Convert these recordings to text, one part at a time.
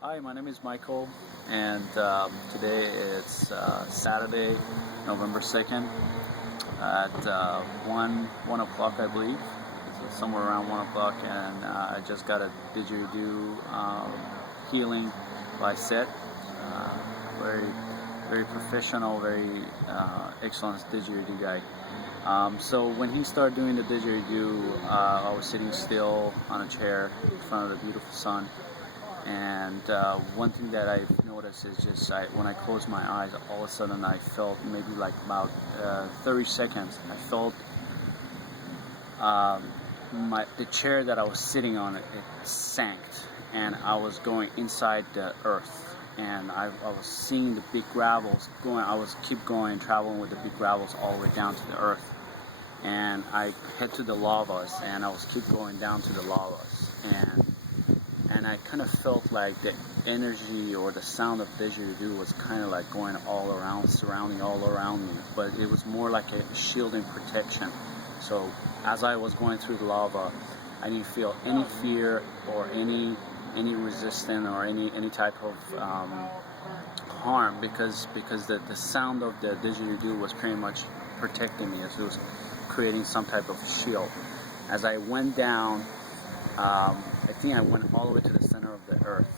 Hi, my name is Michael, and today it's Saturday, November 2nd at 1 o'clock, I believe. So somewhere around 1 o'clock, and I just got a didgeridoo healing by Set. Very professional, very excellent didgeridoo guy. So when he started doing the didgeridoo, I was sitting still on a chair in front of the beautiful sun. And one thing that I've noticed is just when I closed my eyes, all of a sudden I felt maybe like about 30 seconds. I felt the chair that I was sitting on, it sank, and I was going inside the earth, and I was seeing the big gravels going. I was keep going, traveling with the big gravels all the way down to the earth, and I hit to the lavas, and I was keep going down to the lavas, and I kind of felt like the energy or the sound of didgeridoo was kind of like going all around, surrounding all around me, but it was more like a shielding protection. So as I was going through the lava, I didn't feel any fear or any resistance or any type of harm because the sound of the didgeridoo was pretty much protecting me, as it was creating some type of shield. As I went down, I think I went all the way to the center of the earth,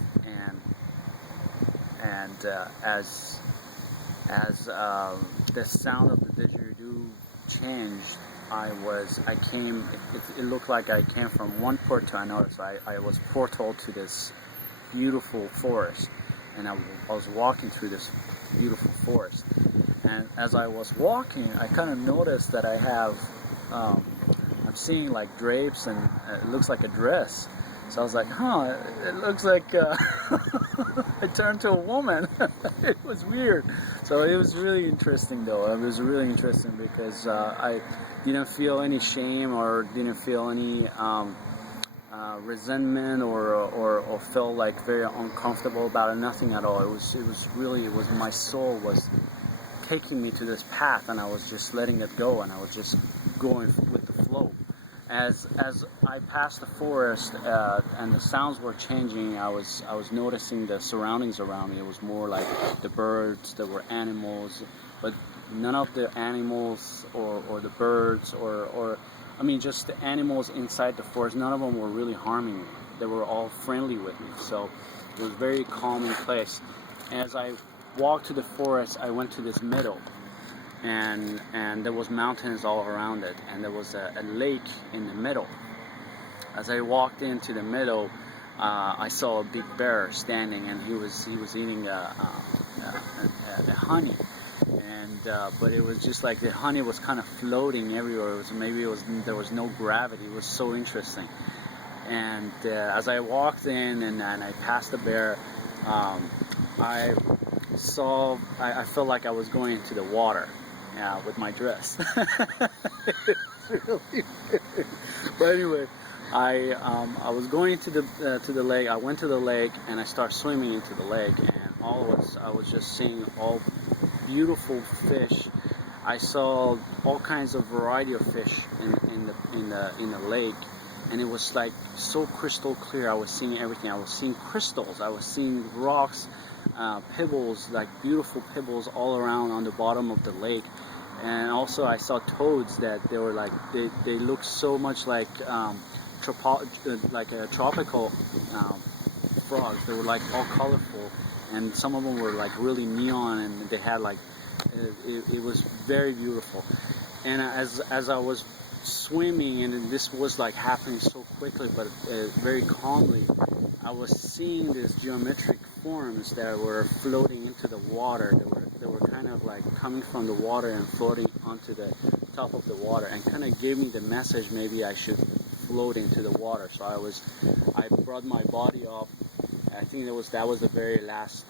and as the sound of the didgeridoo changed, it looked like I came from one port to another. So I was portaled to this beautiful forest, and I was walking through this beautiful forest, and as I was walking, I kind of noticed that I'm seeing like drapes, and it looks like a dress. So I was like, it looks like I turned to a woman. It was weird. So it was really interesting, though. It was really interesting because I didn't feel any shame or didn't feel any resentment or felt like very uncomfortable about it. Nothing at all. It was my soul was taking me to this path, and I was just letting it go, and I was just going with the flow. As I passed the forest and the sounds were changing, I was noticing the surroundings around me. It was more like the birds, there were animals, but none of the animals or the birds or I mean just the animals inside the forest, none of them were really harming me. They were all friendly with me, so it was a very calming place. As I walked to the forest, I went to this meadow, and there was mountains all around it, and there was a lake in the middle. As I walked into the meadow, I saw a big bear standing, and he was eating the honey, and but it was just like the honey was kind of floating everywhere. There was no gravity. It was so interesting. And as I walked in and I passed the bear, I felt like I was going into the water with my dress. It's really weird. But anyway, I was going to the lake. I went to the lake and I started swimming into the lake, and I was just seeing all beautiful fish. I saw all kinds of variety of fish in the lake, and it was like so crystal clear. I was seeing everything. I was seeing crystals. I was seeing rocks, pebbles, like beautiful pebbles all around on the bottom of the lake. And also I saw toads that they were like they looked so much like like a tropical frogs. They were like all colorful, and some of them were like really neon, and they had like it was very beautiful. And as I was swimming, and this was like happening so quickly but very calmly, I was seeing these geometric forms that were floating into the water. They were kind of like coming from the water and floating onto the top of the water, and kind of gave me the message maybe I should float into the water. So I brought my body up. I think that was the very last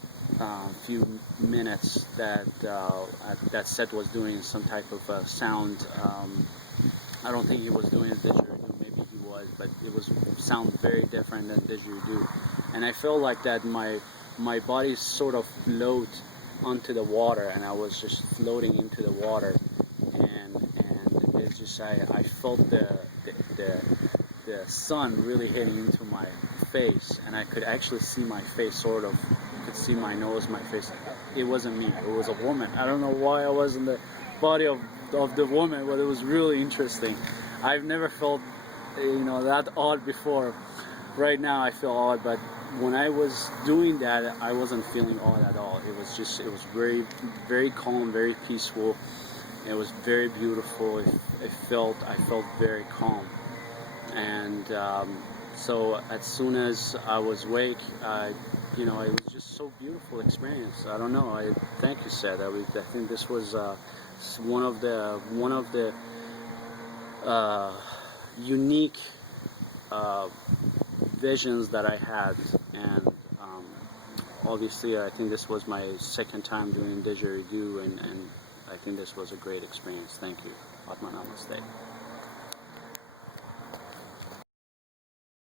few minutes that Seth was doing some type of sound. I don't think he was doing a didgeridoo. Maybe he was, but it was sound very different than didgeridoo. And I felt like that my body sort of float onto the water, and I was just floating into the water, and it's just I felt the sun really hitting into my face, and I could actually see my face, sort of. You could see my nose, my face. It wasn't me. It was a woman. I don't know why I was in the body of the woman, but it was really interesting. I've never felt, that odd before. Right now I feel odd, but when I was doing that, I wasn't feeling odd at all. It was very, very calm, very peaceful. It was very beautiful. I felt very calm. And so as soon as I was awake, it was just so beautiful experience. I don't know. Thank you, Seth. I think this was one of the unique visions that I had, and obviously I think this was my second time doing didgeridoo, and I think this was a great experience. Thank you. Atma Namaste.